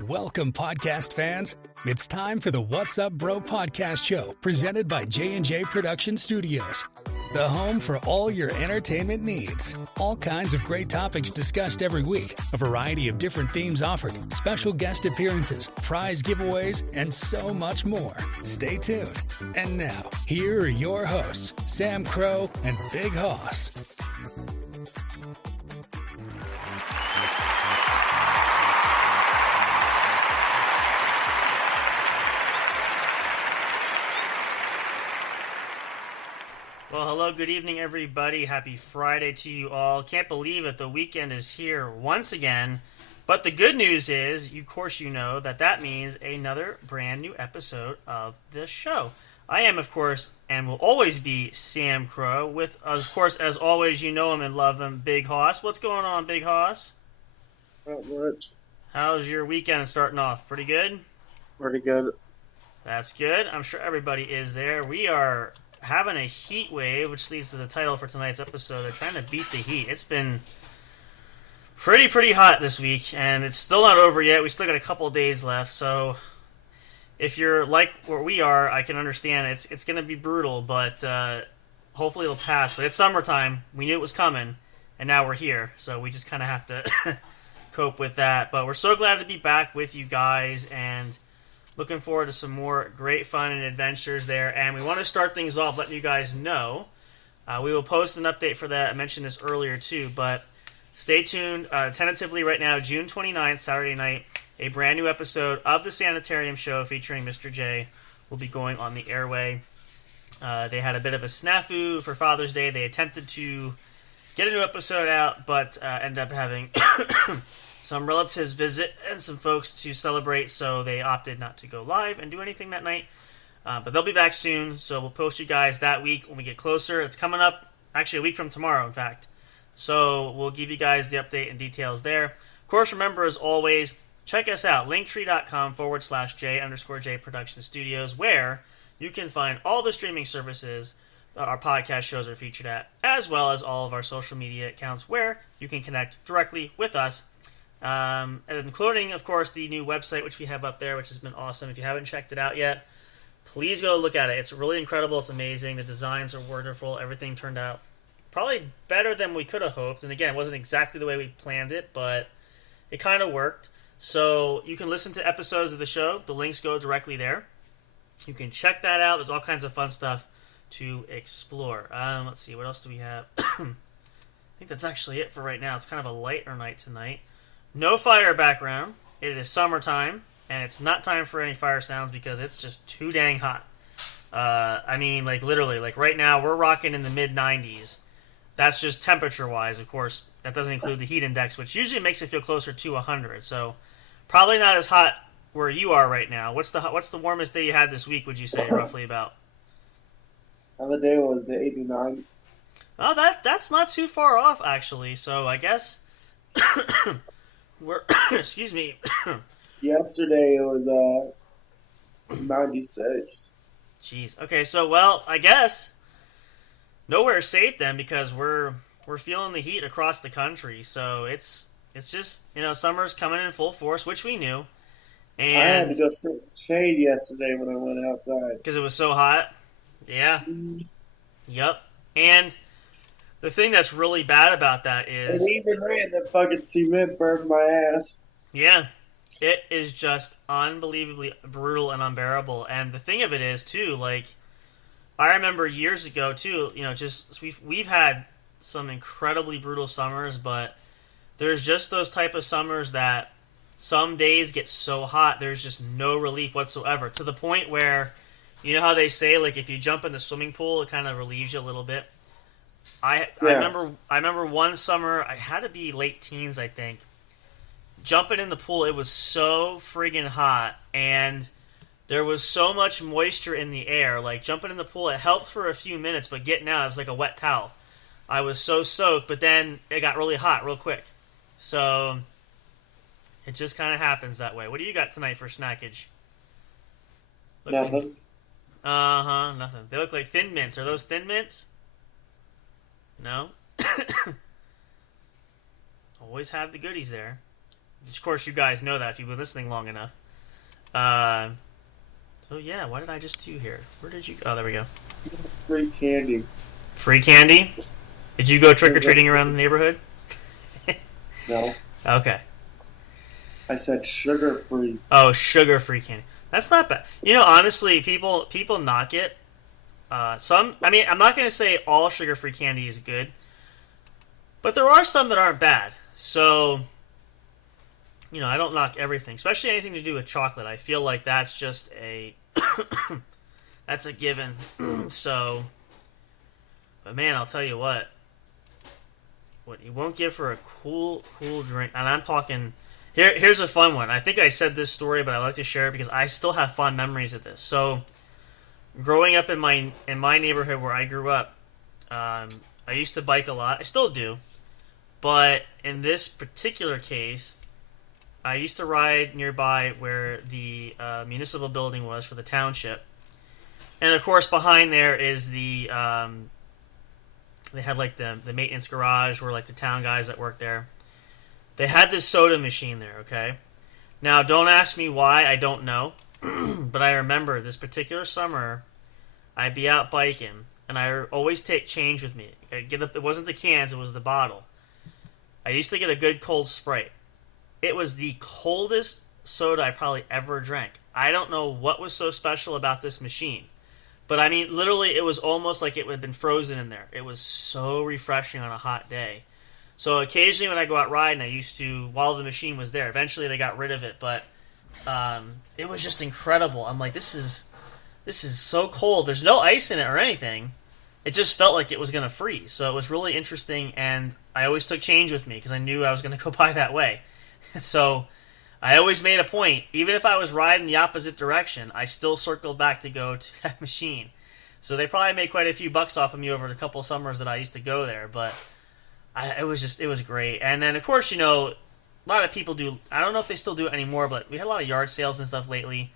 Welcome, podcast fans. It's time for the What's Up Bro podcast show presented by J&J Production Studios, the home for all your entertainment needs. All kinds of great topics discussed every week, a variety of different themes offered, special guest appearances, prize giveaways, and so much more. Stay tuned. And now, here are your hosts, Sam Crow and Big Hoss. Well, hello, good evening, everybody. Happy Friday to you all. Can't believe it. The weekend is here once again. But the good news is, of course, you know that means another brand new episode of the show. I am, of course, and will always be Sam Crow with, of course, as always, you know him and love him, Big Hoss. What's going on, Big Hoss? Not much. How's your weekend starting off? Pretty good? Pretty good. That's good. I'm sure everybody is there. We are having a heat wave, which leads to the title for tonight's episode. They're trying to beat the heat. It's been pretty hot this week, and it's still not over yet. We still got a couple of days left, so if you're like where we are, I can understand it's going to be brutal, but hopefully it'll pass. But it's summertime. We knew it was coming, and now we're here, so we just kind of have to cope with that. But we're so glad to be back with you guys, and looking forward to some more great fun and adventures there. And we want to start things off letting you guys know. We will post an update for that. I mentioned this earlier too, but stay tuned. Tentatively right now, June 29th, Saturday night, a brand new episode of the Sanitarium Show featuring Mr. J will be going on the airway. They had a bit of a snafu for Father's Day. They attempted to get a new episode out, but ended up having some relatives visit and some folks to celebrate, so they opted not to go live and do anything that night. But they'll be back soon, so we'll post you guys that week when we get closer. It's coming up, actually a week from tomorrow, in fact. So we'll give you guys the update and details there. Of course, remember, as always, check us out, linktree.com/J_J Production Studios, where you can find all the streaming services that our podcast shows are featured at, as well as all of our social media accounts where you can connect directly with us. Including, of course, the new website, which we have up there, which has been awesome. If you haven't checked it out yet, please go look at it. It's really incredible. It's amazing. The designs are wonderful. Everything turned out probably better than we could have hoped. And again, it wasn't exactly the way we planned it, but it kind of worked. So you can listen to episodes of the show. The links go directly there. You can check that out. There's all kinds of fun stuff to explore. Let's see. What else do we have? I think that's actually it for right now. It's kind of a lighter night tonight. No fire background. It is summertime, and it's not time for any fire sounds because it's just too dang hot. I mean, like literally, like right now we're rocking in the mid-90s. That's just temperature-wise, of course. That doesn't include the heat index, which usually makes it feel closer to 100. So probably not as hot where you are right now. What's the warmest day you had this week? Would you say roughly about? The other day was the 89. Oh, that's not too far off actually. So I guess. Excuse me. Yesterday it was 96. Jeez. Okay, so well, I guess nowhere safe then because we're feeling the heat across the country. So it's just, summer's coming in full force, which we knew. And I had to go sit in the shade yesterday when I went outside because it was so hot. Yeah. Yep. And the thing that's really bad about that is, and even then, the fucking cement burned my ass. Yeah, it is just unbelievably brutal and unbearable. And the thing of it is, too, like, I remember years ago, too, just we've had some incredibly brutal summers, but there's just those type of summers that some days get so hot, there's just no relief whatsoever, to the point where, you know how they say, like, if you jump in the swimming pool, it kind of relieves you a little bit. I remember one summer, I had to be late teens, I think. Jumping in the pool, it was so friggin' hot, and there was so much moisture in the air. Like, jumping in the pool, it helped for a few minutes, but getting out, it was like a wet towel. I was so soaked, but then it got really hot real quick. So, it just kind of happens that way. What do you got tonight for snackage? Nothing. Nothing. They look like Thin Mints. Are those Thin Mints? No? Always have the goodies there. Of course, you guys know that if you've been listening long enough. So yeah, what did I just do here? Where did you? Oh, there we go. Free candy. Free candy? Did you go trick or treating around the neighborhood? No. Okay. I said sugar-free. Oh, sugar-free candy. That's not bad. You know, honestly, people knock it. Some, I mean, I'm not going to say all sugar-free candy is good, but there are some that aren't bad. So, you know, I don't knock everything, especially anything to do with chocolate. I feel like that's just a that's a given. So, but man, I'll tell you what you won't give for a cool drink, and I'm talking. Here's a fun one. I think I said this story, but I like to share it because I still have fond memories of this. So, growing up in my neighborhood where I grew up, I used to bike a lot. I still do, but in this particular case, I used to ride nearby where the municipal building was for the township, and of course behind there is the they had like the maintenance garage where like the town guys that work there. They had this soda machine there, okay? Now, don't ask me why, I don't know. But I remember this particular summer, I'd be out biking, and I always take change with me. It wasn't the cans, it was the bottle. I used to get a good cold Sprite. It was the coldest soda I probably ever drank. I don't know what was so special about this machine. But I mean, literally, it was almost like it had been frozen in there. It was so refreshing on a hot day. So occasionally when I go out riding, I used to, while the machine was there, eventually they got rid of it, but it was just incredible. I'm like, this is so cold. There's no ice in it or anything. It just felt like it was going to freeze. So it was really interesting, and I always took change with me because I knew I was going to go by that way. So I always made a point, even if I was riding the opposite direction, I still circled back to go to that machine. So they probably made quite a few bucks off of me over the couple of summers that I used to go there, but it was great. And then, of course, you know, a lot of people do, I don't know if they still do it anymore, but we had a lot of yard sales and stuff lately.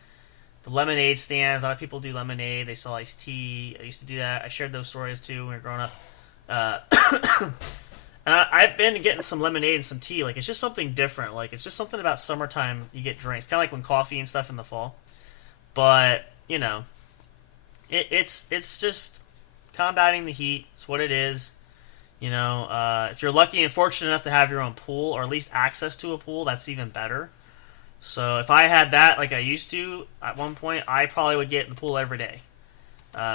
The lemonade stands, a lot of people do lemonade. They sell iced tea. I used to do that. I shared those stories, too, when we were growing up. And I've been getting some lemonade and some tea. Like, it's just something different. Like, it's just something about summertime you get drinks. Kind of like when coffee and stuff in the fall. But, you know, it's just combating the heat. It's what it is. You know, if you're lucky and fortunate enough to have your own pool, or at least access to a pool, that's even better. So if I had that like I used to, at one point, I probably would get in the pool every day.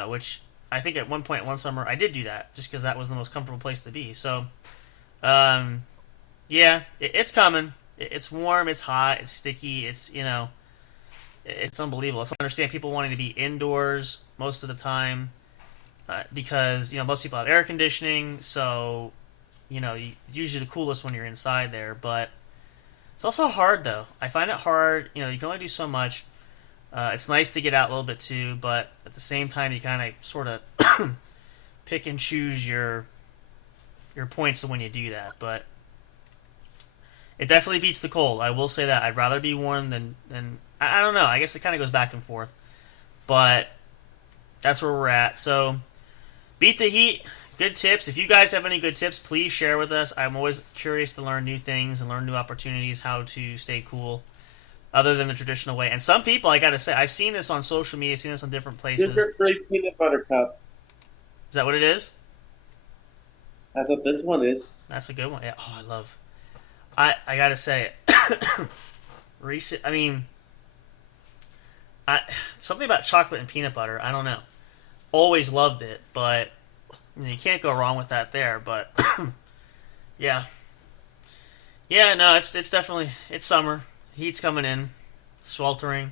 Which I think at one point, one summer, I did do that, just because that was the most comfortable place to be. So, yeah, it's coming. It's warm, it's hot, it's sticky, it's, you know, it's unbelievable. So I understand people wanting to be indoors most of the time. Because, you know, most people have air conditioning, so, you know, usually the coolest when you're inside there, but it's also hard, though. I find it hard, you know, you can only do so much. It's nice to get out a little bit, too, but at the same time, you kind of sort of pick and choose your points when you do that, but it definitely beats the cold. I will say that. I'd rather be warm than I don't know, I guess it kind of goes back and forth, but that's where we're at, so beat the heat. Good tips. If you guys have any good tips, please share with us. I'm always curious to learn new things and learn new opportunities, how to stay cool other than the traditional way. And some people, I gotta say, I've seen this on social media, I've seen this on different places. Sugar-free peanut butter cup. Is that what it is? I thought this one is. That's a good one. Yeah. Oh, I love. I gotta say it. Something about chocolate and peanut butter. I don't know. Always loved it, but you can't go wrong with that there. But yeah, no, it's definitely, it's summer. Heat's coming in, sweltering,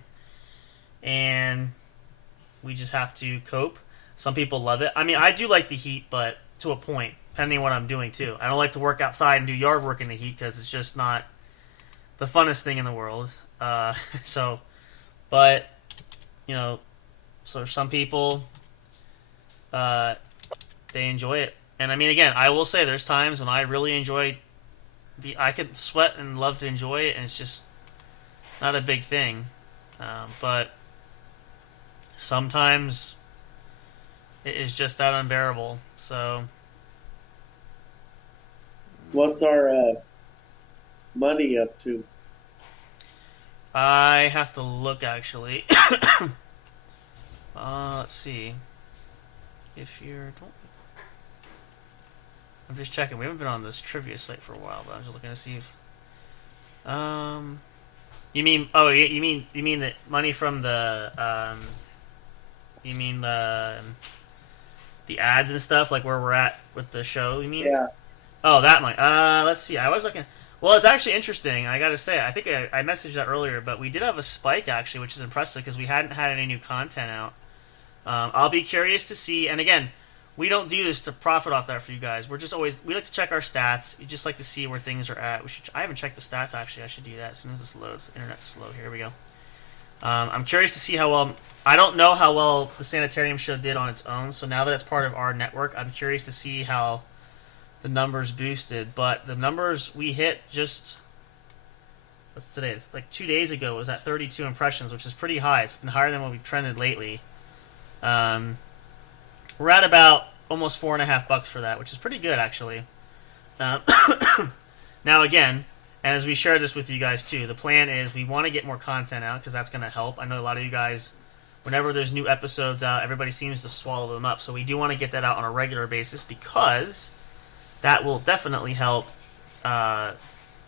and we just have to cope. Some people love it. I mean, I do like the heat, but to a point, depending on what I'm doing too. I don't like to work outside and do yard work in the heat because it's just not the funnest thing in the world. But you know, so some people, they enjoy it. And I mean, again, I will say there's times when I really enjoy, I could sweat and love to enjoy it, and it's just not a big thing. But sometimes it is just that unbearable. So, what's our money up to? I have to look, actually. Let's see. If you're... I'm just checking. We haven't been on this trivia site for a while, but I'm just looking to see if... You mean... Oh, you mean the money from the... You mean the ads and stuff, like where we're at with the show, you mean? Yeah. Oh, that money. Let's see. I was looking... Well, it's actually interesting. I gotta say, I think I messaged that earlier, but we did have a spike, actually, which is impressive, because we hadn't had any new content out. I'll be curious to see, and again, we don't do this to profit off that for you guys. We're just always... We like to check our stats. We just like to see where things are at. I haven't checked the stats, actually. I should do that as soon as this loads. The internet's slow. Here we go. I'm curious to see how well... I don't know how well the Sanitarium show did on its own, so now that it's part of our network, I'm curious to see how the numbers boosted. But the numbers we hit just... What's today? It's like 2 days ago. It was at 32 impressions, which is pretty high. It's been higher than what we've trended lately. We're at about almost $4.50 for that, which is pretty good, actually. Now, again... And as we share this with you guys, too, the plan is we want to get more content out because that's going to help. I know a lot of you guys, whenever there's new episodes out, everybody seems to swallow them up. So we do want to get that out on a regular basis because that will definitely help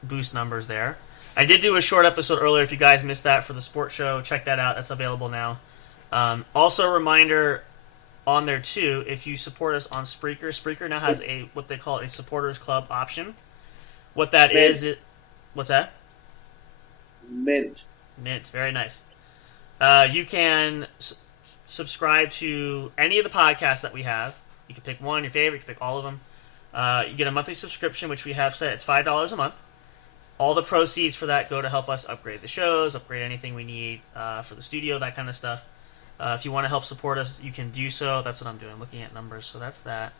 boost numbers there. I did do a short episode earlier. If you guys missed that for the sports show, check that out. That's available now. Also, a reminder on there, too, if you support us on Spreaker, Spreaker now has what they call a supporters club option. What that is... What's that? Mint. Very nice. You can subscribe to any of the podcasts that we have. You can pick one, your favorite. You can pick all of them. You get a monthly subscription, which we have set. It's $5 a month. All the proceeds for that go to help us upgrade the shows, upgrade anything we need for the studio, that kind of stuff. If you want to help support us, you can do so. That's what I'm doing, looking at numbers. So that's that.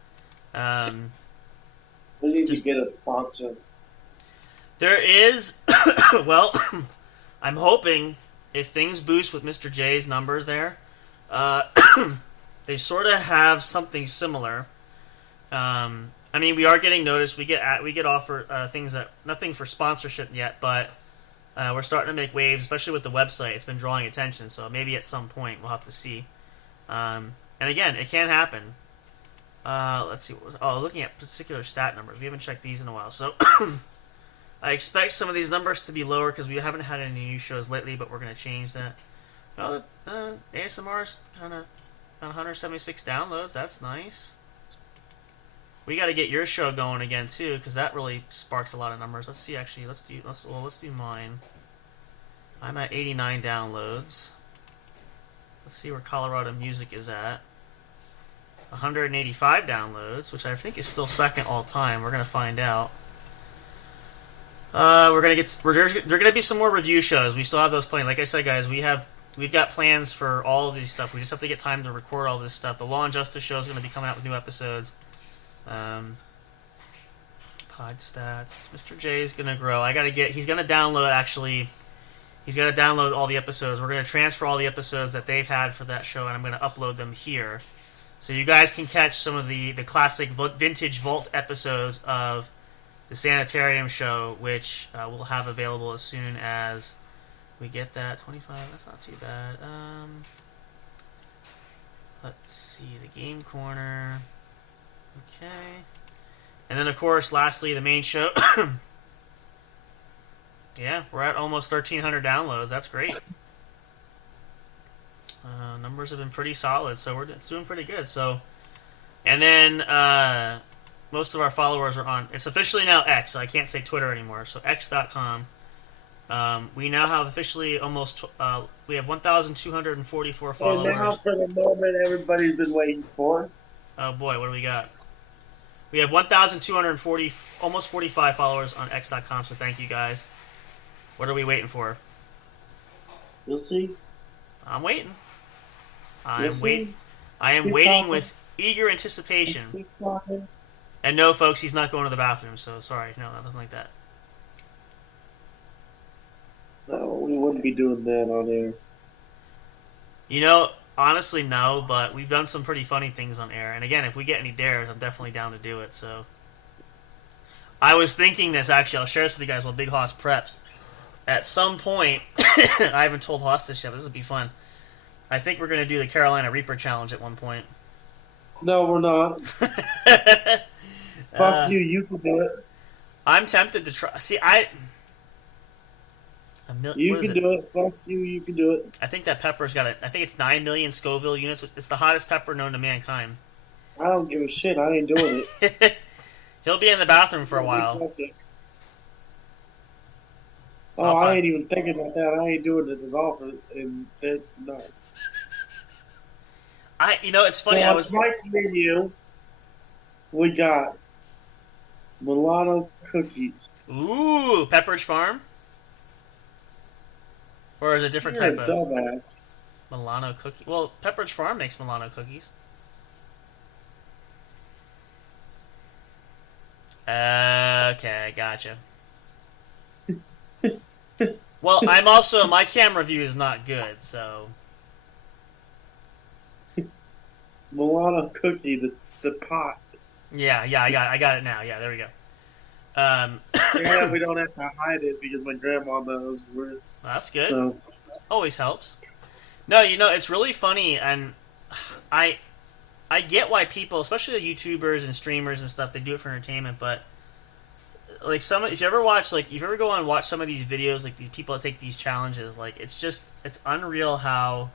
We need to get a sponsor. There is, well, I'm hoping if things boost with Mr. J's numbers there, they sort of have something similar. I mean, we are getting noticed. We get offered things that nothing for sponsorship yet, but we're starting to make waves, especially with the website. It's been drawing attention, so maybe at some point we'll have to see. And again, it can happen. Let's see. Looking at particular stat numbers. We haven't checked these in a while, so. I expect some of these numbers to be lower because we haven't had any new shows lately, but we're going to change that. Well, ASMR's kind of 176 downloads. That's nice. We got to get your show going again too, because that really sparks a lot of numbers. Let's see. Actually, let's do mine. I'm at 89 downloads. Let's see where Colorado Music is at. 185 downloads, which I think is still second all time. We're going to find out. There's gonna be some more review shows. We still have those planned. Like I said, guys, we've got plans for all of these stuff. We just have to get time to record all this stuff. The Law and Justice show is gonna be coming out with new episodes. Pod stats. Mr. J is gonna grow. He's gonna download. Actually, he's gonna download all the episodes. We're gonna transfer all the episodes that they've had for that show, and I'm gonna upload them here, so you guys can catch some of the classic vintage Vault episodes of the Sanitarium show, which we'll have available as soon as we get that. 25, that's not too bad. Let's see, the Game Corner. Okay. And then, of course, lastly, the main show. Yeah, we're at almost 1,300 downloads. That's great. Numbers have been pretty solid, so it's doing pretty good. So, and then... most of our followers are on... It's officially now X, so I can't say Twitter anymore. So X.com. We now have officially almost... we have 1,244 followers. And now for the moment everybody's been waiting for. Oh boy, what do we got? We have 1,240... almost 45 followers on X.com, so thank you guys. What are we waiting for? You'll see. I'm waiting. I am Keep waiting talking. with eager anticipation. Keep talking. And no, folks, he's not going to the bathroom, so sorry. No, nothing like that. No, we wouldn't be doing that on air. You know, honestly, no, but we've done some pretty funny things on air. And again, if we get any dares, I'm definitely down to do it, so. I was thinking this, actually. I'll share this with you guys while Big Hoss preps. at some point, I haven't told Hostage yet, but this will be fun. I think we're going to do the Carolina Reaper Challenge at one point. No, we're not. Fuck you. You can do it. I'm tempted to try. See, You can do it. Fuck you. You can do it. I think that pepper's got I think it's 9 million Scoville units. It's the hottest pepper known to mankind. I don't give a shit. I ain't doing it. He'll be in the bathroom for a while. Oh, I ain't even thinking about that. I ain't doing it at all. No. It's funny. So I was tonight's menu. We got Milano cookies. Ooh, Pepperidge Farm, or is it a different You're type a of dumbass. Milano cookie? Well, Pepperidge Farm makes Milano cookies. Okay, gotcha. Well, my camera view is not good, so. Milano cookie, the pot. Yeah, I got it now. Yeah, there we go. Yeah, we don't have to hide it because my grandma knows. That's good. So. Always helps. No, it's really funny, and I get why people, especially the YouTubers and streamers and stuff, they do it for entertainment. But like if you ever go on and watch some of these videos, like these people that take these challenges, like it's unreal how.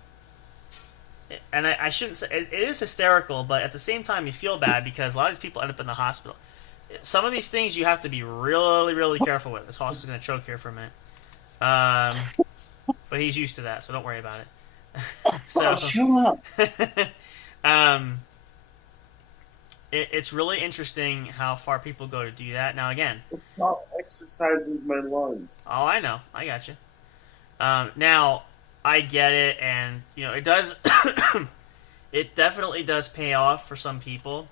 And I shouldn't say it is hysterical, but at the same time you feel bad because a lot of these people end up in the hospital. Some of these things you have to be really, really careful with. This horse is going to choke here for a minute, but he's used to that, so don't worry about it. Shut up. It's really interesting how far people go to do that. Now again, it's not exercising my lungs. Oh, I know, I got you. Now. I get it, and it does. It definitely does pay off for some people.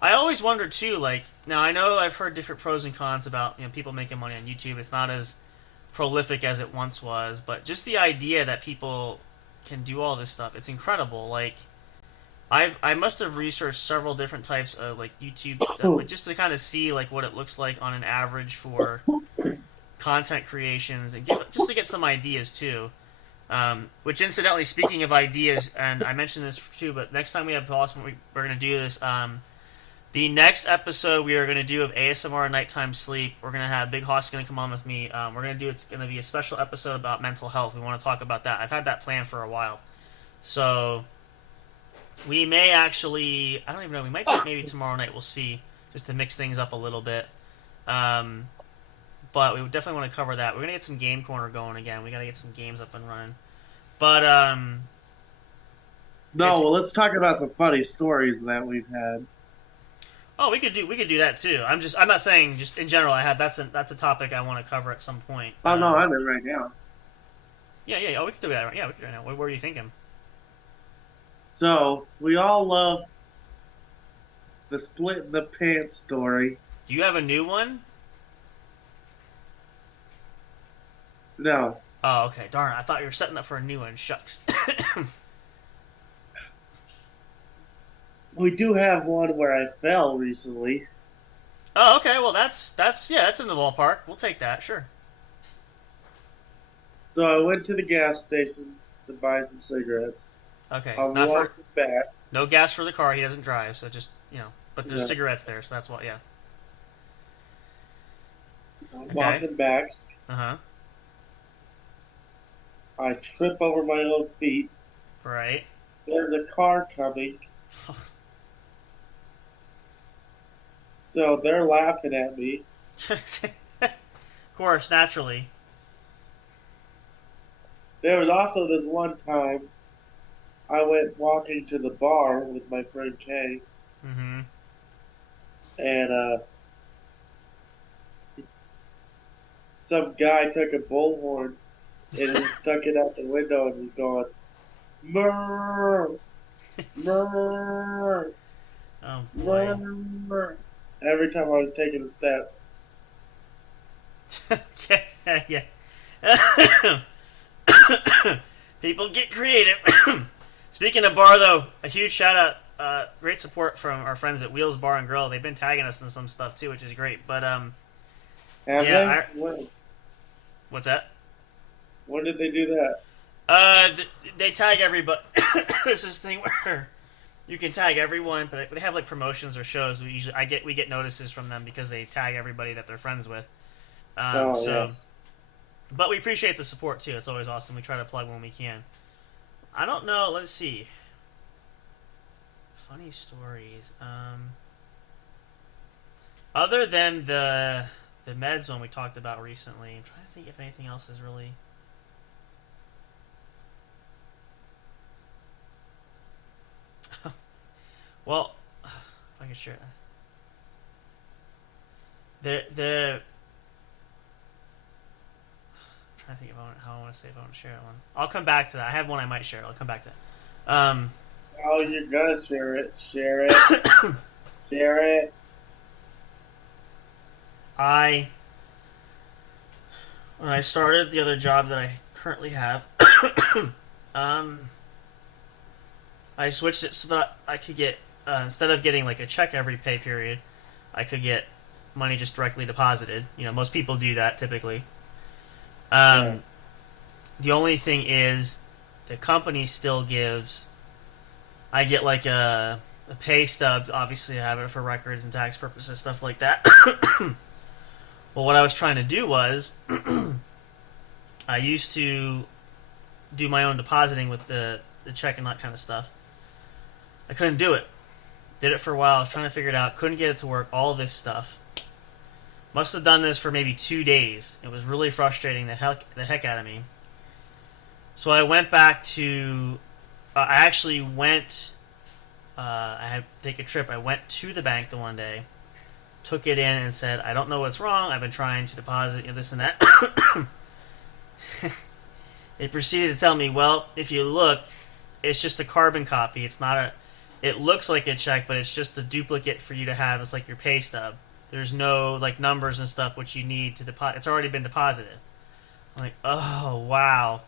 I always wonder too. Like now, I know I've heard different pros and cons about people making money on YouTube. It's not as prolific as it once was, but just the idea that people can do all this stuff, it's incredible. Like I must have researched several different types of like YouTube stuff, just to kind of see like what it looks like on an average for content creations, and just to get some ideas too. Which, incidentally, speaking of ideas, and I mentioned this too, but next time we have Awesome, we're going to do this. The next episode we are going to do of ASMR Nighttime Sleep, we're going to have Big Hoss going to come on with me. It's going to be a special episode about mental health. We want to talk about that. I've had that planned for a while. So, we may actually, I don't even know, we might do it maybe tomorrow night, we'll see, just to mix things up a little bit. But we would definitely want to cover that. We're going to get some Game Corner going again. We got to get some games up and running. But, let's talk about some funny stories that we've had. Oh, we could do that too. I'm not saying just in general. That's a topic I want to cover at some point. Oh no, I'm in right now. Yeah. Oh, we could do that. Yeah, we could do that now. What were you thinking? So we all love the split in the pants story. Do you have a new one? No. Oh, okay. Darn it. I thought you were setting up for a new one. Shucks. We do have one where I fell recently. Oh, okay. Well, that's in the ballpark. We'll take that. Sure. So I went to the gas station to buy some cigarettes. Okay. I'm walking back. No gas for the car. He doesn't drive, so just but there's cigarettes there, so that's what. Yeah. I'm walking back. Uh-huh. I trip over my own feet. Right. There's a car coming. So they're laughing at me. Of course, naturally. There was also this one time I went walking to the bar with my friend Kay. Mm-hmm. And some guy took a bullhorn and he stuck it out the window and was going, "Murr, murr, oh boy!" murr, every time I was taking a step. Yeah. People get creative. Speaking of bar, though, a huge shout out, great support from our friends at Wheels Bar and Grill. They've been tagging us in some stuff too, which is great. But Have yeah, they? what's that? When did they do that? They tag everybody. There's this thing where you can tag everyone, but they have like promotions or shows. We get notices from them because they tag everybody that they're friends with. Yeah. But we appreciate the support too. It's always awesome. We try to plug when we can. I don't know. Let's see. Funny stories. Other than the meds one we talked about recently, I'm trying to think if anything else is really. Well, if I can share the. I'm trying to think how I want to say if I want to share that one. I'll come back to that. I have one I might share. I'll come back to that. Oh, you're gonna share it. Share it. Share it. When I started the other job that I currently have, I switched it so that I could get, instead of getting like a check every pay period, I could get money just directly deposited. You know, most people do that typically. The only thing is, the company still gives. I get like a pay stub. Obviously, I have it for records and tax purposes, stuff like that. Well, what I was trying to do was, I used to do my own depositing with the check and that kind of stuff. I couldn't do it. Did it for a while. I was trying to figure it out. Couldn't get it to work. All this stuff. Must have done this for maybe 2 days. It was really frustrating the heck out of me. So I went back to. I actually went. I had to take a trip. I went to the bank the one day, took it in, and said, "I don't know what's wrong. I've been trying to deposit this and that." They proceeded to tell me, "Well, if you look, it's just a carbon copy. It's not a. It looks like a check, but it's just a duplicate for you to have. It's like your pay stub. There's no like numbers and stuff which you need to deposit. It's already been deposited." I'm like, "Oh wow."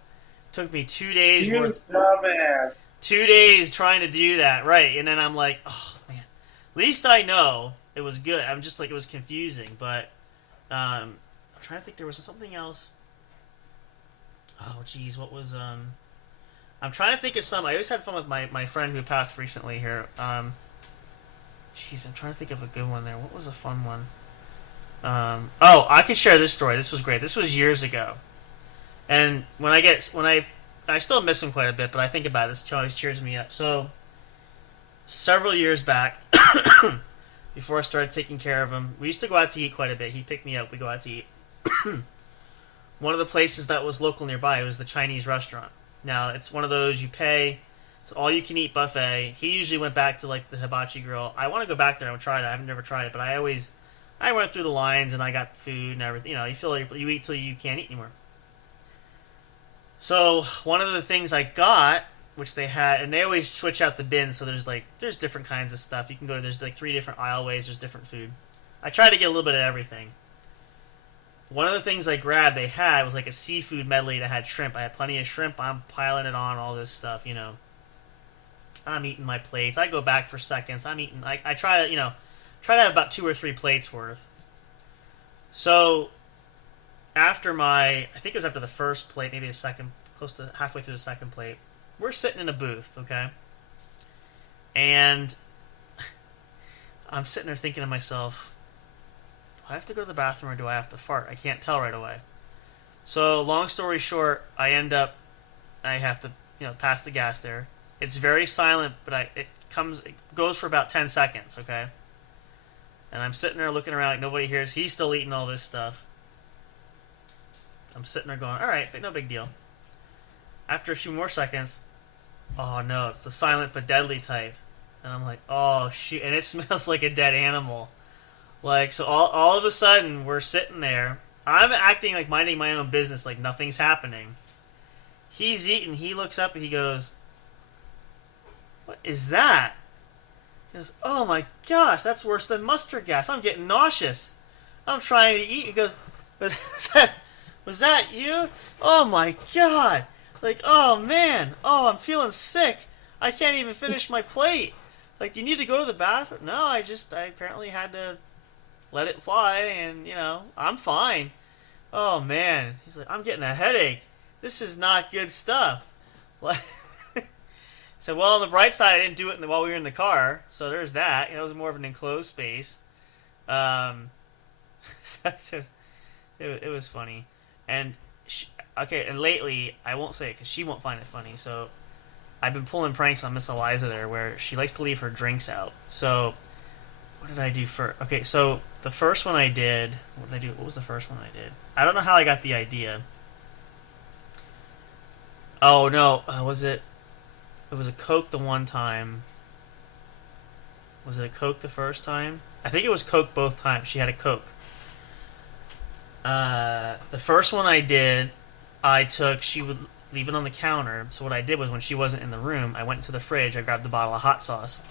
Took me 2 days. You dumbass. 2 days trying to do that, right? And then I'm like, oh man. At least I know it was good. I'm just like, it was confusing, but I'm trying to think. There was something else. Oh geez, what was I'm trying to think of some. I always had fun with my friend who passed recently here. Jeez, I'm trying to think of a good one there. What was a fun one? Oh, I can share this story. This was great. This was years ago. And I still miss him quite a bit, but I think about it. This always cheers me up. So, several years back, before I started taking care of him, we used to go out to eat quite a bit. He'd pick me up. We'd go out to eat. One of the places that was local nearby was the Chinese restaurant. Now, it's one of those you pay. It's all-you-can-eat buffet. He usually went back to, like, the hibachi grill. I want to go back there and try that. I've never tried it, but I went through the lines, and I got food and everything. You know, you feel like you eat till you can't eat anymore. So one of the things I got, which they had, and they always switch out the bins, so there's different kinds of stuff. You can go, there's like 3 different aisleways, there's different food. I tried to get a little bit of everything. One of the things I grabbed they had was like a seafood medley that had shrimp. I had plenty of shrimp, I'm piling it on, all this stuff, you know. I'm eating my plates. I go back for seconds. I'm eating, I try to have about 2 or 3 plates worth. So after I think it was after the first plate, maybe the second, close to halfway through the second plate, we're sitting in a booth, okay? And I'm sitting there thinking to myself, do I have to go to the bathroom or do I have to fart? I can't tell right away. So, long story short, I have to, pass the gas there. It's very silent, but it goes for about 10 seconds, okay? And I'm sitting there looking around like nobody hears. He's still eating all this stuff. I'm sitting there going, all right, no big deal. After a few more seconds, oh no, it's the silent but deadly type. And I'm like, oh shoot, and it smells like a dead animal. Like, so all of a sudden, we're sitting there. I'm acting like minding my own business, like nothing's happening. He's eating, he looks up and he goes, what is that? He goes, oh my gosh, that's worse than mustard gas. I'm getting nauseous. I'm trying to eat. He goes, was that you? Oh my god. Like, oh man. Oh, I'm feeling sick. I can't even finish my plate. Like, do you need to go to the bathroom? No, I apparently had to let it fly and, I'm fine. Oh man. He's like, I'm getting a headache. this is not good stuff. So, well, on the bright side, I didn't do it while we were in the car, so there's that. It was more of an enclosed space. So it was funny. And, and lately, I won't say it because she won't find it funny, so I've been pulling pranks on Miss Eliza there where she likes to leave her drinks out. So, what did I do first? Okay, so the first one I did, what did I do? What was the first one I did? I don't know how I got the idea. Oh, no, was it? It was a Coke the one time. Was it a Coke the first time? I think it was Coke both times. She had a Coke. The first one I did, she would leave it on the counter. So what I did was when she wasn't in the room, I went to the fridge, I grabbed the bottle of hot sauce,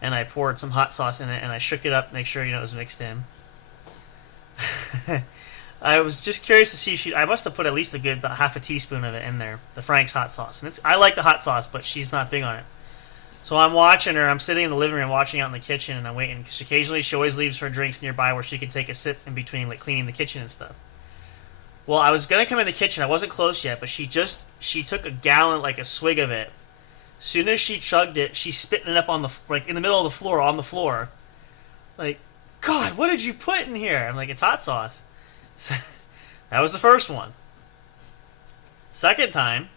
and I poured some hot sauce in it, and I shook it up, make sure it was mixed in. I was just curious to see if I must have put at least about half a teaspoon of it in there, the Frank's hot sauce. And I like the hot sauce, but she's not big on it. So I'm watching her. I'm sitting in the living room watching out in the kitchen, and I'm waiting because occasionally she always leaves her drinks nearby where she can take a sip in between, like cleaning the kitchen and stuff. Well, I was gonna come in the kitchen. I wasn't close yet, but she took a gallon, like a swig of it. As soon as she chugged it, she's spitting it up on in the middle of the floor, on the floor. Like, God, what did you put in here? I'm like, it's hot sauce. So, that was the first one. Second time,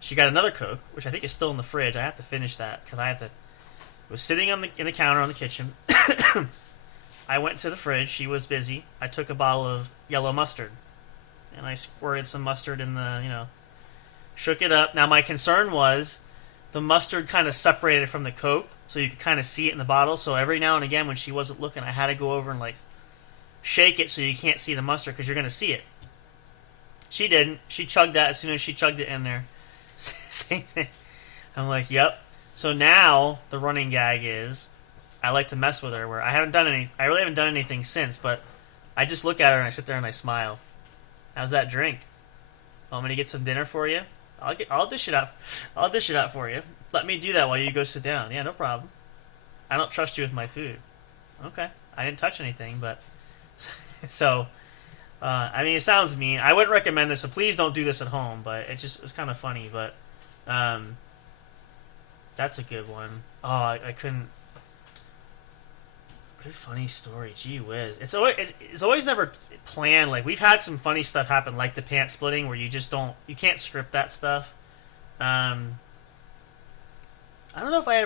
she got another Coke, which I think is still in the fridge. I have to finish that because it was sitting in the counter on the kitchen. I went to the fridge. She was busy. I took a bottle of yellow mustard, and I squirted some mustard in shook it up. Now my concern was the mustard kind of separated from the Coke, so you could kind of see it in the bottle. So every now and again, when she wasn't looking, I had to go over and shake it so you can't see the mustard because you're going to see it. She didn't. She chugged that as soon as she chugged it in there. Same thing. I'm like, yep. So now the running gag is I like to mess with her where I really haven't done anything since, but I just look at her and I sit there and I smile. How's that drink? Want me to get some dinner for you? I'll dish it out. I'll dish it out for you. Let me do that while you go sit down. Yeah, no problem. I don't trust you with my food. Okay. I didn't touch anything, but so, it sounds mean. I wouldn't recommend this, so please don't do this at home, but it was kind of funny, but that's a good one. Oh, I couldn't. Good funny story. Gee whiz. It's always never planned. Like, we've had some funny stuff happen, like the pants splitting, where you can't script that stuff. I don't know if I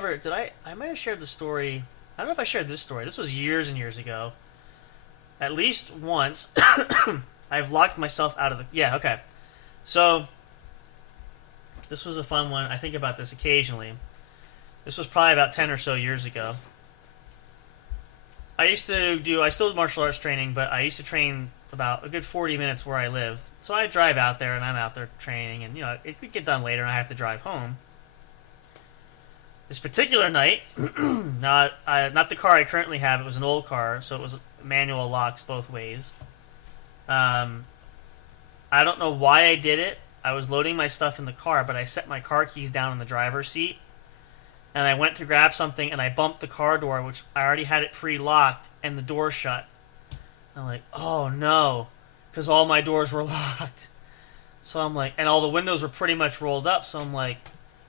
might have shared the story. I don't know if I shared this story. This was years and years ago. At least once, I've locked myself out of the... Yeah, okay. So, this was a fun one. I think about this occasionally. This was probably about 10 or so years ago. I still do martial arts training, but I used to train about a good 40 minutes where I live. So I drive out there, and I'm out there training, and, it could get done later, and I have to drive home. This particular night, not the car I currently have, it was an old car, so it was manual locks both ways. I don't know why I did it. I was loading my stuff in the car, but I set my car keys down in the driver's seat, and I went to grab something, and I bumped the car door, which I already had it pre-locked, and the door shut. I'm like, oh no, because all my doors were locked. So I'm like, and all the windows were pretty much rolled up, so I'm like,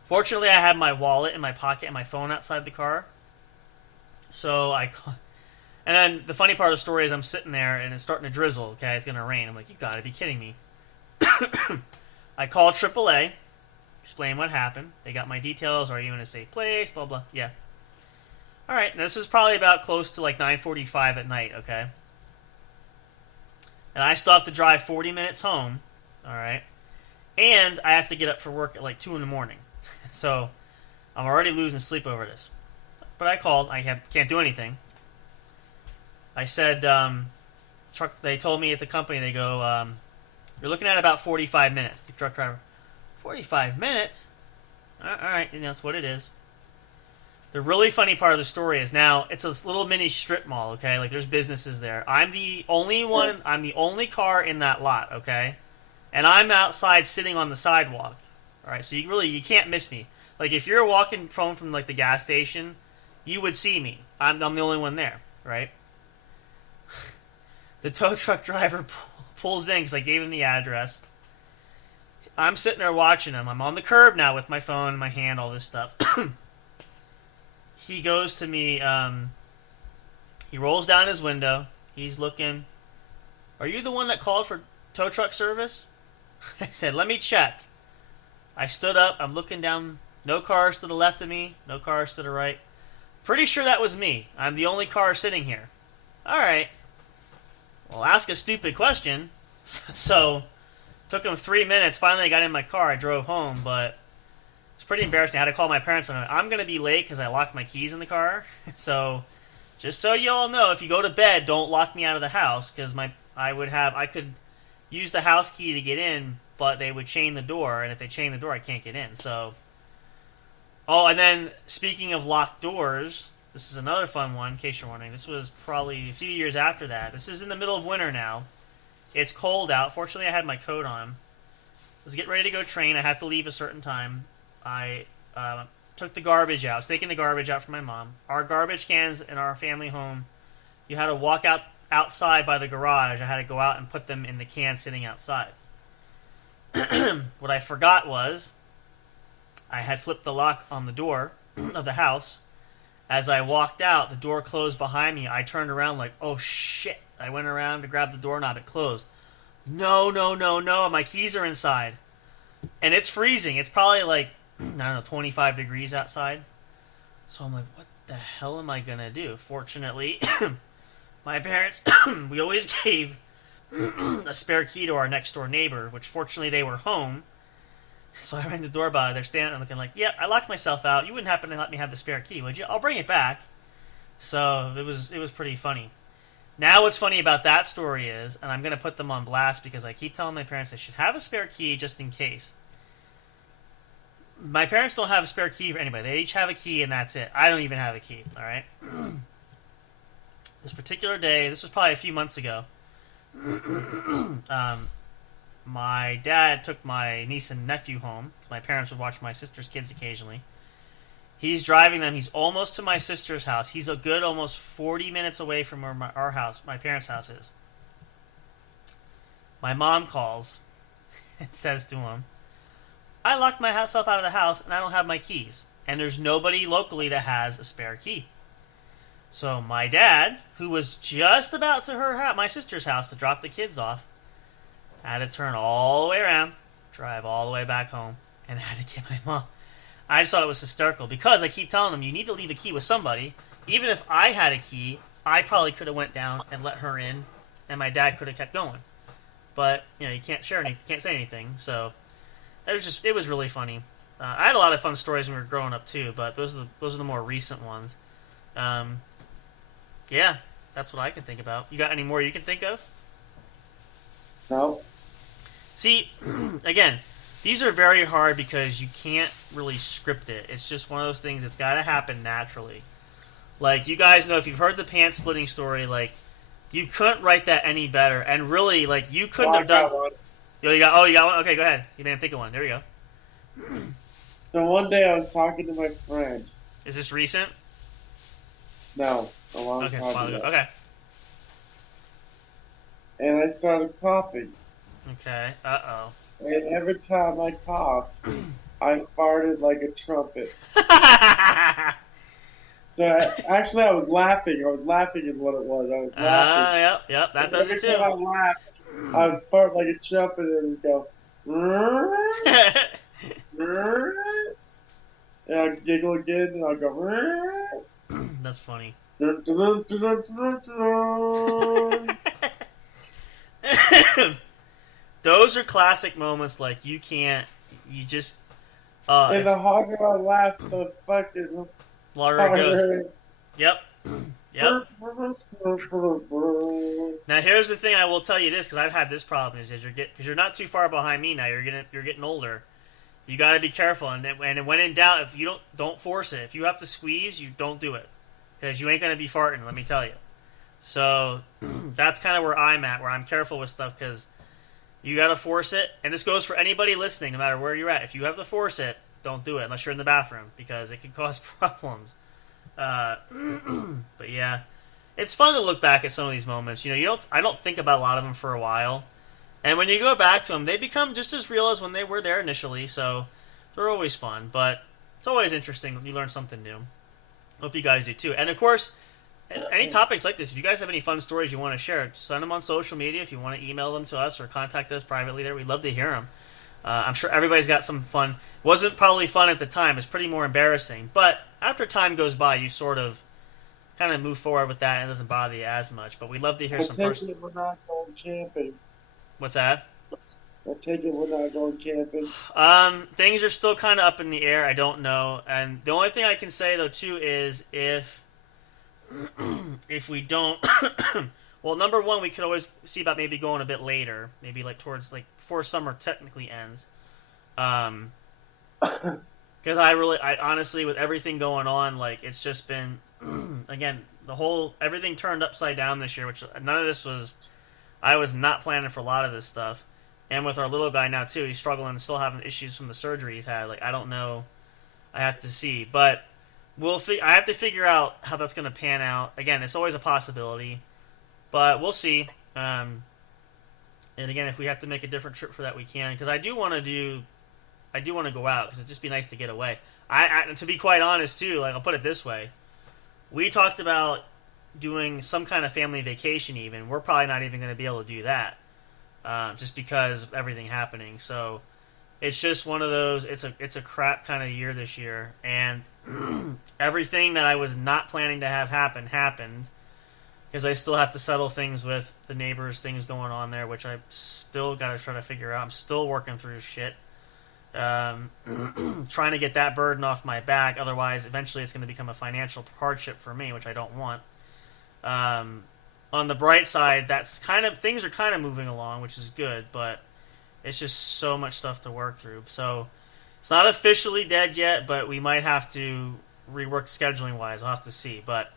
fortunately, I had my wallet in my pocket and my phone outside the car. So and then the funny part of the story is I'm sitting there and it's starting to drizzle. Okay, it's gonna rain. I'm like, you gotta be kidding me. I called AAA, explain what happened. They got my details. Are you in a safe place? Blah blah. Yeah. All right. Now this is probably about close to 9:45 at night. Okay. And I still have to drive 40 minutes home. All right. And I have to get up for work at 2 in the morning. So, I'm already losing sleep over this. But I called. Can't do anything. I said, they told me at the company, they go, you're looking at about 45 minutes. The truck driver, 45 minutes? All right, that's what it is. The really funny part of the story is now, it's a little mini strip mall, okay? There's businesses there. I'm the only car in that lot, okay? And I'm outside sitting on the sidewalk. All right, so you can't miss me. If you're walking from the gas station, you would see me. I'm the only one there, right? The tow truck driver pulls in because I gave him the address. I'm sitting there watching him. I'm on the curb now with my phone in my hand, all this stuff. He goes to me, he rolls down his window. He's looking. Are you the one that called for tow truck service? I said, let me check. I stood up. I'm looking down. No cars to the left of me. No cars to the right. Pretty sure that was me. I'm the only car sitting here. All right. Well, ask a stupid question. So, took him 3 minutes. Finally, I got in my car. I drove home, but it's pretty embarrassing. I had to call my parents. I'm going to be late because I locked my keys in the car. So, just so you all know, if you go to bed, don't lock me out of the house because I could use the house key to get in, but they would chain the door, and if they chain the door, I can't get in. So, and then speaking of locked doors, this is another fun one. In case you're wondering, this was probably a few years after that. This is in the middle of winter now. It's cold out. Fortunately, I had my coat on. I was getting ready to go train. I had to leave a certain time. I took the garbage out. I was taking the garbage out for my mom. Our garbage cans in our family home, you had to walk outside by the garage. I had to go out and put them in the can sitting outside. What I forgot was I had flipped the lock on the door of the house. As I walked out, the door closed behind me. I turned around like, oh shit. I went around to grab the doorknob. It closed. No. My keys are inside. And it's freezing. It's probably like, I don't know, 25 degrees outside. So I'm like, what the hell am I going to do? Fortunately, my parents, we always gave a spare key to our next door neighbor, which fortunately they were home. So I rang the doorbell. They're standing there looking like, yeah, I locked myself out. You wouldn't happen to let me have the spare key, would you? I'll bring it back. So it was pretty funny. Now what's funny about that story is, and I'm going to put them on blast because I keep telling my parents they should have a spare key just in case. My parents don't have a spare key for anybody. They each have a key and that's it. I don't even have a key, all right? This particular day, this was probably a few months ago, my dad took my niece and nephew home. My parents would watch my sister's kids occasionally. He's driving them. He's almost to my sister's house. He's a good almost 40 minutes away from where my parents' house is. My mom calls and says to him, I locked myself out of the house and I don't have my keys. And there's nobody locally that has a spare key. So my dad, who was just about to my sister's house to drop the kids off, had to turn all the way around, drive all the way back home, and had to get my mom. I just thought it was hysterical because I keep telling them you need to leave a key with somebody. Even if I had a key, I probably could have went down and let her in, and my dad could have kept going. But you can't share anything, can't say anything. So it was really funny. I had a lot of fun stories when we were growing up too, but those are the more recent ones. Yeah, that's what I can think about. You got any more you can think of? No. See, again, these are very hard because you can't really script it. It's just one of those things that's got to happen naturally. Like, you guys know, if you've heard the pants splitting story, like, you couldn't write that any better. And really, like, you couldn't have done... One. You got one? Okay, go ahead. You made him think of one. There we go. So one day I was talking to my friend. Is this recent? No, a long time ago. Okay. And I started coughing. Okay, uh-oh. And every time I coughed, I farted like a trumpet. So actually, I was laughing. I was laughing is what it was. I was laughing. Yep, that does it too. Every time I laughed, I would fart like a trumpet and go, and I'd giggle again, and I'd go, That's funny. Those are classic moments. Like you just. And the harder I laugh, the fucking harder it goes. Yep. Now here's the thing. I will tell you this because I've had this problem because you're not too far behind me now. You're getting older. You got to be careful, and when in doubt, if you don't force it. If you have to squeeze, you don't do it because you ain't gonna be farting. Let me tell you. So that's kind of where I'm at, where I'm careful with stuff because you got to force it. And this goes for anybody listening, no matter where you're at. If you have to force it, don't do it unless you're in the bathroom because it can cause problems. But yeah, it's fun to look back at some of these moments. I don't think about a lot of them for a while. And when you go back to them, they become just as real as when they were there initially. So they're always fun, but it's always interesting when you learn something new. Hope you guys do too. And of course, any topics like this, if you guys have any fun stories you want to share, send them on social media. If you want to email them to us or contact us privately there, we'd love to hear them. I'm sure everybody's got some fun. It wasn't probably fun at the time. It's pretty more embarrassing. But after time goes by, you sort of kind of move forward with that and it doesn't bother you as much. But we'd love to hear some personal... We're not going camping. What's that? I take it we're not going camping. Things are still kind of up in the air. I don't know. And the only thing I can say, though, too, is if we don't... well, number one, we could always see about maybe going a bit later. Maybe like towards like before summer technically ends. Because I honestly, with everything going on, like it's just been, again, everything turned upside down this year, which none of this was, I was not planning for a lot of this stuff. And with our little guy now too, he's struggling and still having issues from the surgery he's had. Like, I don't know, I have to see. But I have to figure out how that's going to pan out. Again, it's always a possibility, but we'll see. And again, if we have to make a different trip for that, we can. Because I do want to go out because it'd just be nice to get away. To be quite honest too, like I'll put it this way, we talked about doing some kind of family vacation. Even we're probably not even going to be able to do that, just because of everything happening. So it's just one of those. It's a crap kind of year this year, and everything that I was not planning to have happened. Because I still have to settle things with the neighbors, things going on there, which I still got to try to figure out. I'm still working through shit. Trying to get that burden off my back. Otherwise, eventually it's going to become a financial hardship for me, which I don't want. On the bright side, things are kind of moving along, which is good, but it's just so much stuff to work through. So it's not officially dead yet, but we might have to rework scheduling-wise. I'll have to see, but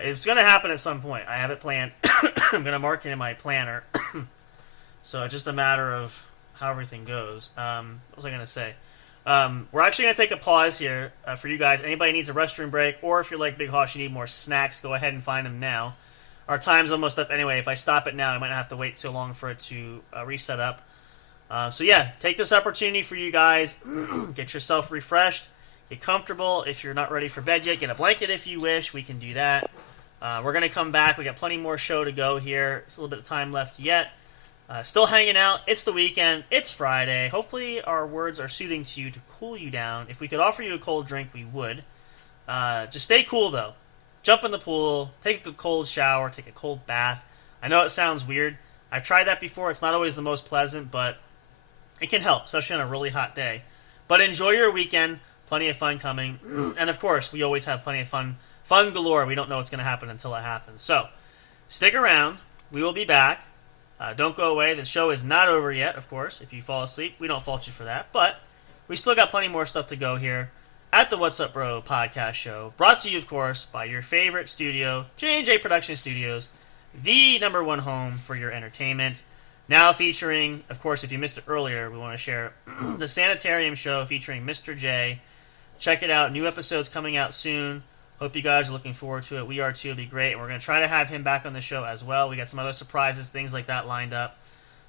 it's going to happen at some point. I have it planned. I'm going to mark it in my planner. So it's just a matter of how everything goes. What was I going to say? We're actually going to take a pause here for you guys. Anybody needs a restroom break, or if you're like Big Hoss, you need more snacks, go ahead and find them now. Our time's almost up anyway. If I stop it now, I might not have to wait so long for it to reset up. So yeah, take this opportunity for you guys. Get yourself refreshed. Get comfortable. If you're not ready for bed yet, get a blanket if you wish. We can do that. We're going to come back. We got plenty more show to go here. There's a little bit of time left yet. Still hanging out. It's the weekend. It's Friday. Hopefully our words are soothing to you to cool you down. If we could offer you a cold drink, we would. Just stay cool, though. Jump in the pool. Take a cold shower. Take a cold bath. I know it sounds weird. I've tried that before. It's not always the most pleasant, but it can help, especially on a really hot day. But enjoy your weekend. Plenty of fun coming. And, of course, we always have plenty of fun. Fun galore. We don't know what's going to happen until it happens. So, stick around. We will be back. Don't go away. The show is not over yet, of course. If you fall asleep, we don't fault you for that. But we still got plenty more stuff to go here at the What's Up Bro podcast show. Brought to you, of course, by your favorite studio, J&J Production Studios, the number one home for your entertainment. Now featuring, of course, if you missed it earlier, we want to share the Sanitarium show featuring Mr. J. Check it out. New episodes coming out soon. Hope you guys are looking forward to it. We are too. It'll be great. And we're going to try to have him back on the show as well. We got some other surprises, things like that lined up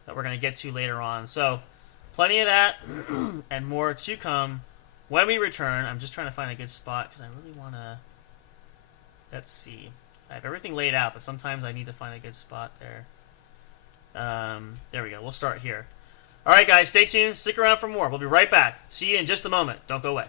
that we're going to get to later on. So, plenty of that and more to come when we return. I'm just trying to find a good spot because I really want to... Let's see. I have everything laid out, but sometimes I need to find a good spot there. There we go. We'll start here. All right, guys. Stay tuned. Stick around for more. We'll be right back. See you in just a moment. Don't go away.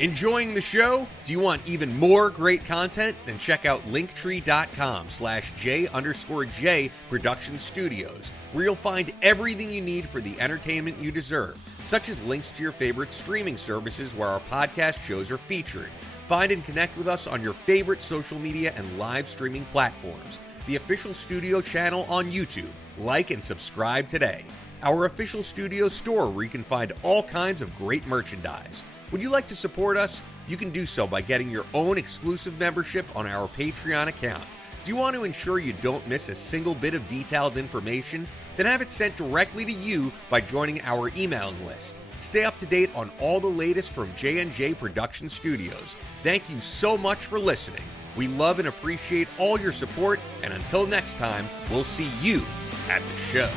Enjoying the show? Do you want even more great content? Then check out linktree.com/J_J Production Studios, where you'll find everything you need for the entertainment you deserve, such as links to your favorite streaming services where our podcast shows are featured. Find and connect with us on your favorite social media and live streaming platforms. The official studio channel on YouTube. Like and subscribe today. Our official studio store where you can find all kinds of great merchandise. Would you like to support us? You can do so by getting your own exclusive membership on our Patreon account. Do you want to ensure you don't miss a single bit of detailed information? Then have it sent directly to you by joining our emailing list. Stay up to date on all the latest from J&J Production Studios. Thank you so much for listening. We love and appreciate all your support, and until next time, we'll see you at the show.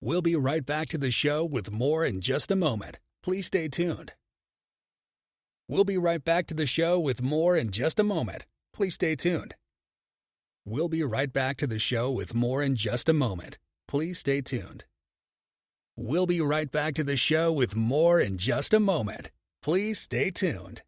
We'll be right back to the show with more in just a moment. Please stay tuned. We'll be right back to the show with more in just a moment. Please stay tuned. We'll be right back to the show with more in just a moment. Please stay tuned. We'll be right back to the show with more in just a moment. Please stay tuned.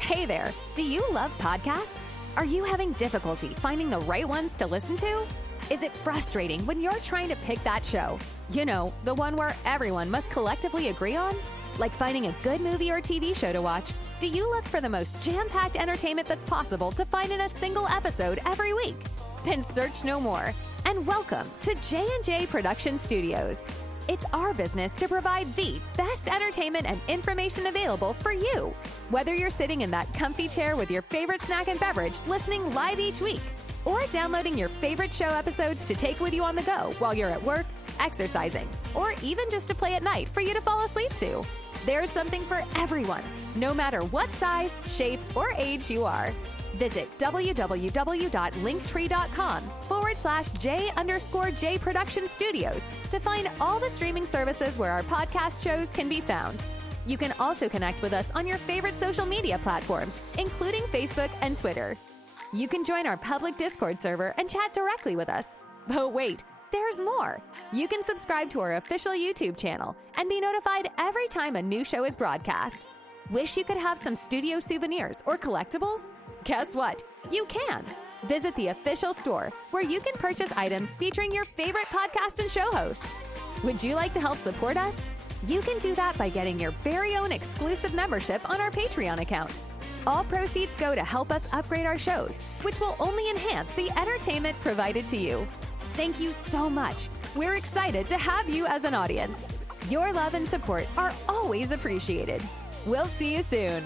Hey there, do you love podcasts? Are you having difficulty finding the right ones to listen to? Is it frustrating when you're trying to pick that show? You know, the one where everyone must collectively agree on? Like finding a good movie or TV show to watch, do you look for the most jam-packed entertainment that's possible to find in a single episode every week? Then search no more, and welcome to J&J Production Studios. It's our business to provide the best entertainment and information available for you. Whether you're sitting in that comfy chair with your favorite snack and beverage listening live each week, or downloading your favorite show episodes to take with you on the go while you're at work, exercising, or even just to play at night for you to fall asleep to. There's something for everyone, no matter what size, shape, or age you are. Visit www.linktree.com/J_J Production Studios to find all the streaming services where our podcast shows can be found. You can also connect with us on your favorite social media platforms, including Facebook and Twitter. You can join our public Discord server and chat directly with us. But wait, there's more. You can subscribe to our official YouTube channel and be notified every time a new show is broadcast. Wish you could have some studio souvenirs or collectibles? Guess what? You can. Visit the official store where you can purchase items featuring your favorite podcast and show hosts. Would you like to help support us? You can do that by getting your very own exclusive membership on our Patreon account. All proceeds go to help us upgrade our shows, which will only enhance the entertainment provided to you. Thank you so much. We're excited to have you as an audience. Your love and support are always appreciated. We'll see you soon.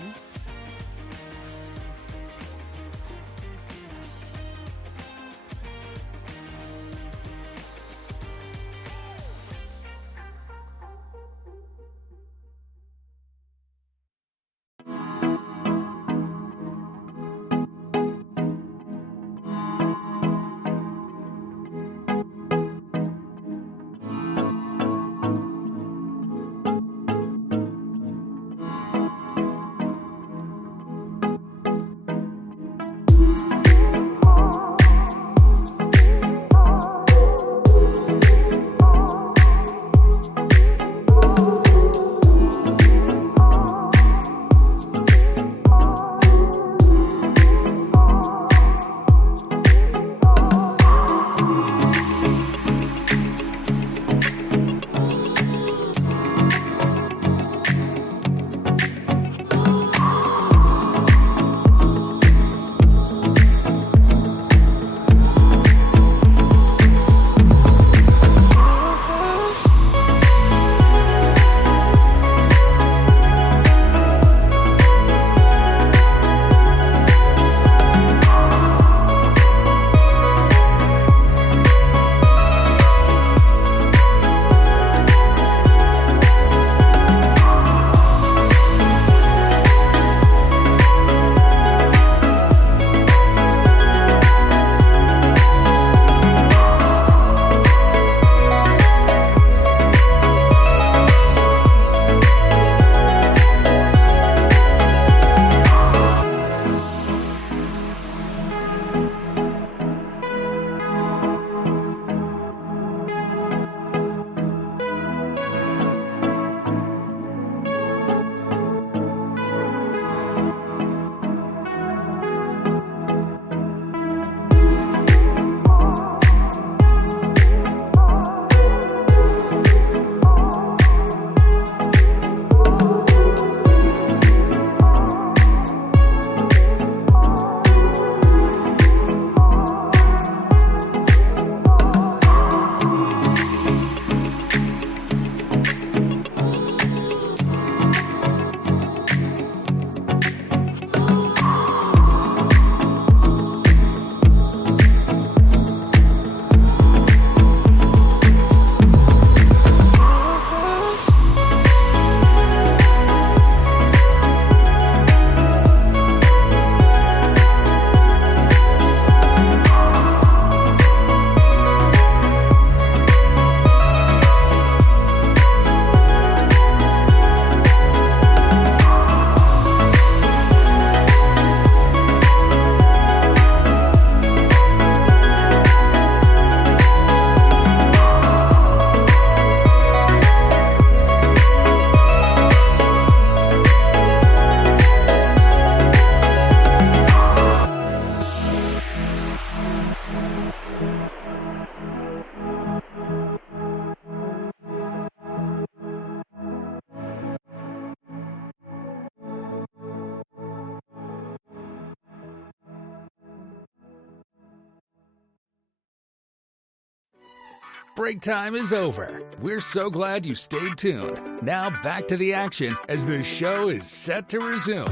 Break time is over. We're so glad you stayed tuned. Now back to the action as the show is set to resume.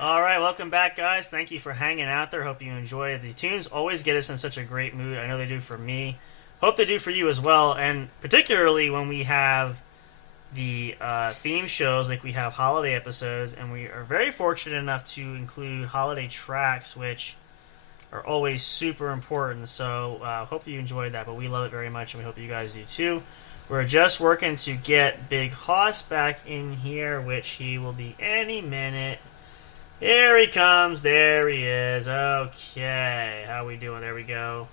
All right, welcome back, guys. Thank you for hanging out there. Hope you enjoy. The tunes always get us in such a great mood. I know they do for me. Hope they do for you as well. And particularly when we have the theme shows, like we have holiday episodes, and we are very fortunate enough to include holiday tracks, which are always super important. So hope you enjoyed that, but we love it very much, and we hope you guys do too. We're just working to get Big Hoss back in here, which he will be any minute. Here he comes. There he is. Okay. How we doing? There we go.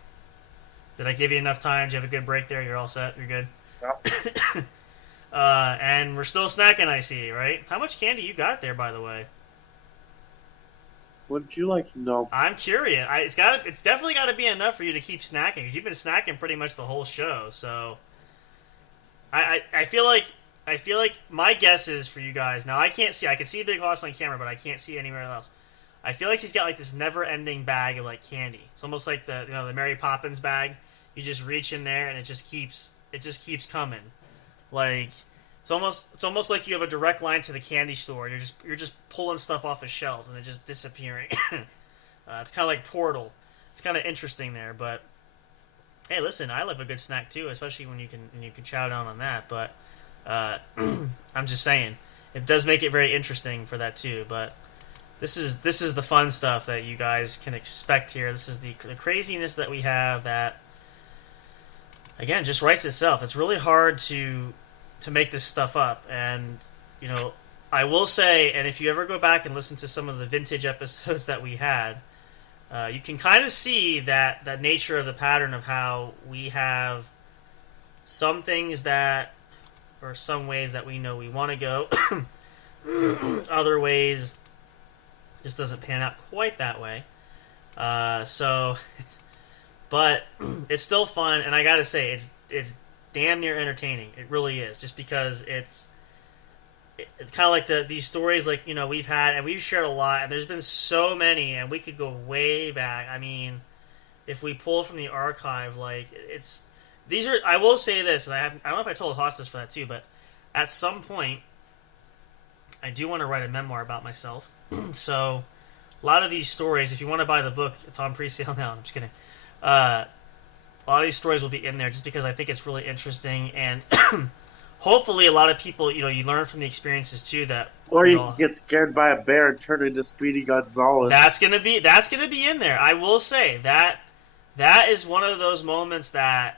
Did I give you enough time? Did you have a good break there? You're all set? You're good? Yep. And we're still snacking, I see, right? How much candy you got there, by the way? Wouldn't you like to know? I'm curious. It's definitely got to be enough for you to keep snacking, because you've been snacking pretty much the whole show. So I feel like my guess is for you guys. Now I can't see. I can see Big Hoss on camera, but I can't see anywhere else. I feel like he's got like this never-ending bag of like candy. It's almost like the Mary Poppins bag. You just reach in there and it just keeps coming. Like it's almost like you have a direct line to the candy store. And you're just pulling stuff off the shelves and it's just disappearing. It's kind of like Portal. It's kind of interesting there, but hey, listen, I love a good snack too, especially when you can chow down on that. But I'm just saying, it does make it very interesting for that too. But this is the fun stuff that you guys can expect here. This is the craziness that we have that, again, just writes itself. It's really hard to make this stuff up. And I will say, and if you ever go back and listen to some of the vintage episodes that we had, you can kind of see that nature of the pattern of how we have some things that, or some ways that we know we want to go. Other ways just doesn't pan out quite that way. But it's still fun, and I gotta say, it's damn near entertaining. It really is, just because it's kind of like these stories like we've had, and we've shared a lot, and there's been so many, and we could go way back. I mean, if we pull from the archive, like these are. I will say this, and I don't know if I told Hoss this for that too, but at some point, I do want to write a memoir about myself. So, a lot of these stories, if you want to buy the book, it's on pre-sale now. I'm just kidding. A lot of these stories will be in there just because I think it's really interesting, and hopefully a lot of people, you learn from the experiences too. That Or you can get scared by a bear and turn into Speedy Gonzalez. That's gonna be in there. I will say that is one of those moments that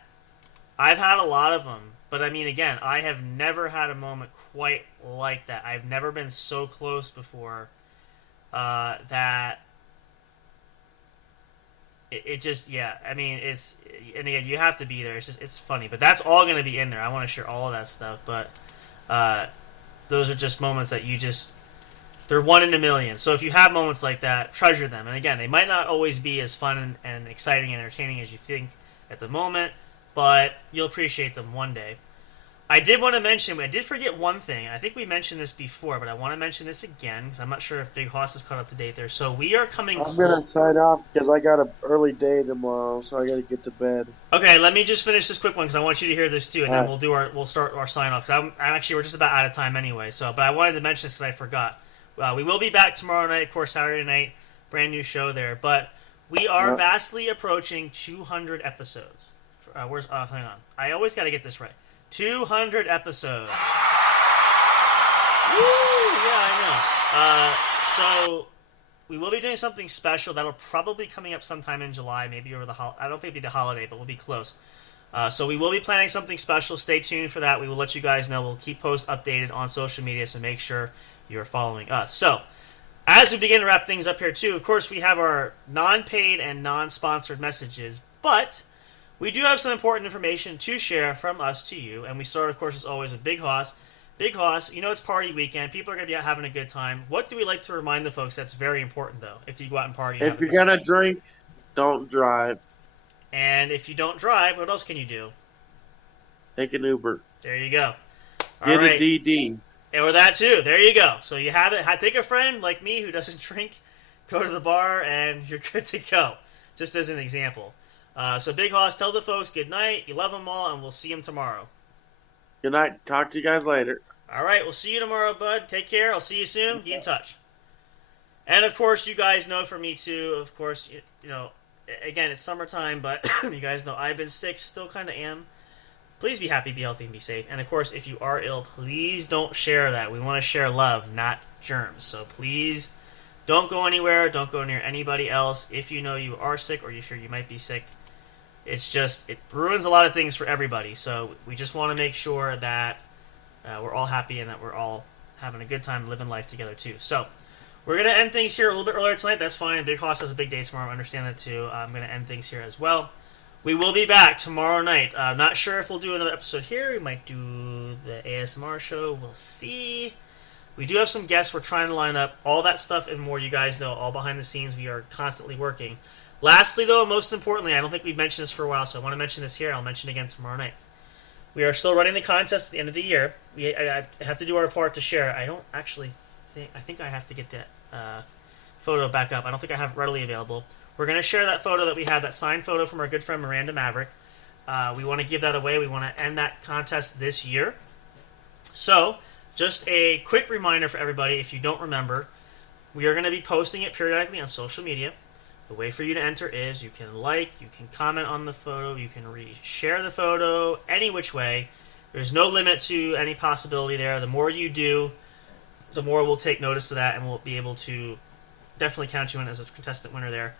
I've had a lot of them. But I mean, again, I have never had a moment quite like that. I've never been so close before. That it just, yeah. I mean, and again, you have to be there. It's funny, but that's all going to be in there. I want to share all of that stuff, but those are just moments that they're one in a million. So if you have moments like that, treasure them. And again, they might not always be as fun and exciting and entertaining as you think at the moment, but you'll appreciate them one day. I did want to mention, I did forget one thing. I think we mentioned this before, but I want to mention this again because I'm not sure if Big Hoss is caught up to date there. So we are coming. I'm going to sign off because I got an early day tomorrow, so I got to get to bed. Okay, let me just finish this quick one because I want you to hear this too, and then we'll start our sign off. We're just about out of time anyway. So, but I wanted to mention this because I forgot. We will be back tomorrow night, of course, Saturday night, brand new show there. But we are vastly approaching 200 episodes. Hang on, I always got to get this right. 200 episodes. Woo! Yeah, I know. So we will be doing something special that'll probably coming up sometime in July, maybe over the I don't think it'll be the holiday, but we'll be close. So we will be planning something special. Stay tuned for that. We will let you guys know. We'll keep posts updated on social media, so make sure you're following us. So as we begin to wrap things up here too, of course we have our non-paid and non-sponsored messages, but we do have some important information to share from us to you, and we start, of course, as always, with Big Hoss. Big Hoss, it's party weekend. People are going to be out having a good time. What do we like to remind the folks that's very important, though, if you go out and party? If you're going to drink, don't drive. And if you don't drive, what else can you do? Take an Uber. There you go. Get a DD. Or that too. There you go. So you have it. Take a friend like me who doesn't drink, go to the bar, and you're good to go. Just as an example. So Big Hoss, tell the folks good night. You love them all, and we'll see them tomorrow. Good night. Talk to you guys later. All right. We'll see you tomorrow, bud. Take care. I'll see you soon. Be in touch. And, of course, you guys know from me, too, of course, you know, again, it's summertime, but you guys know I've been sick, still kind of am. Please be happy, be healthy, and be safe. And, of course, if you are ill, please don't share that. We want to share love, not germs. So please don't go anywhere. Don't go near anybody else. If you know you are sick or you're sure you might be sick, it ruins a lot of things for everybody. So we just want to make sure that we're all happy and that we're all having a good time living life together, too. So we're going to end things here a little bit earlier tonight. That's fine. Big Hoss has a big day tomorrow. I understand that, too. I'm going to end things here as well. We will be back tomorrow night. I'm not sure if we'll do another episode here. We might do the ASMR show. We'll see. We do have some guests. We're trying to line up all that stuff and more. You guys know, all behind the scenes. We are constantly working. Lastly, though, most importantly, I don't think we've mentioned this for a while, so I want to mention this here. I'll mention it again tomorrow night. We are still running the contest at the end of the year. I have to do our part to share. I don't actually I think I have to get that photo back up. I don't think I have it readily available. We're going to share that photo that we have, that signed photo from our good friend Miranda Maverick. We want to give that away. We want to end that contest this year. So, just a quick reminder for everybody, if you don't remember, we are going to be posting it periodically on social media. The way for you to enter is you can you can comment on the photo, you can share the photo, any which way. There's no limit to any possibility there. The more you do, the more we'll take notice of that, and we'll be able to definitely count you in as a contestant winner there.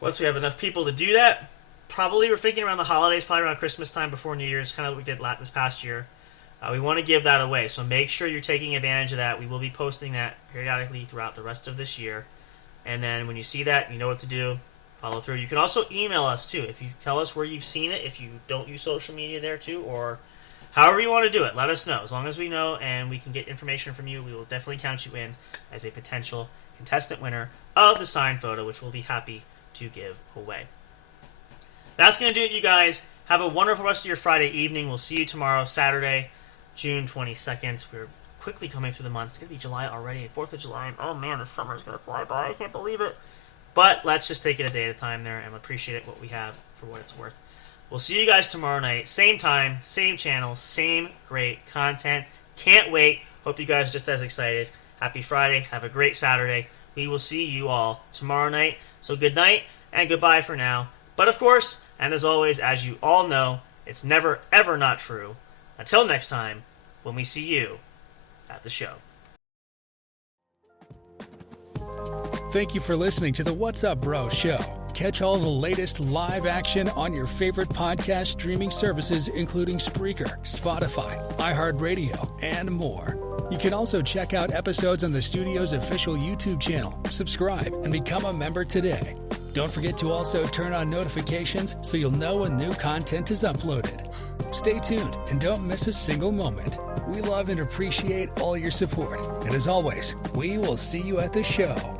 Once we have enough people to do that, probably we're thinking around the holidays, probably around Christmas time before New Year's, kind of what we did this past year. We want to give that away, so make sure you're taking advantage of that. We will be posting that periodically throughout the rest of this year. And then when you see that, you know what to do. Follow through. You can also email us, too. If you tell us where you've seen it, if you don't use social media there, too, or however you want to do it, let us know. As long as we know and we can get information from you, we will definitely count you in as a potential contestant winner of the signed photo, which we'll be happy to give away. That's going to do it, you guys. Have a wonderful rest of your Friday evening. We'll see you tomorrow, Saturday, June 22nd. We're quickly coming through the month. It's going to be July already, 4th of July. Oh, man, the summer is going to fly by. I can't believe it. But let's just take it a day at a time there and appreciate what we have for what it's worth. We'll see you guys tomorrow night. Same time, same channel, same great content. Can't wait. Hope you guys are just as excited. Happy Friday. Have a great Saturday. We will see you all tomorrow night. So good night and goodbye for now. But of course, and as always, as you all know, it's never, ever not true. Until next time, when we see you at the show. Thank you for listening to the What's Up Bro show. Catch all the latest live action on your favorite podcast streaming services, including Spreaker, Spotify, iHeartRadio, and more. You can also check out episodes on the studio's official YouTube channel. Subscribe and become a member today. Don't forget to also turn on notifications so you'll know when new content is uploaded. Stay tuned and don't miss a single moment. We love and appreciate all your support. And as always, we will see you at the show.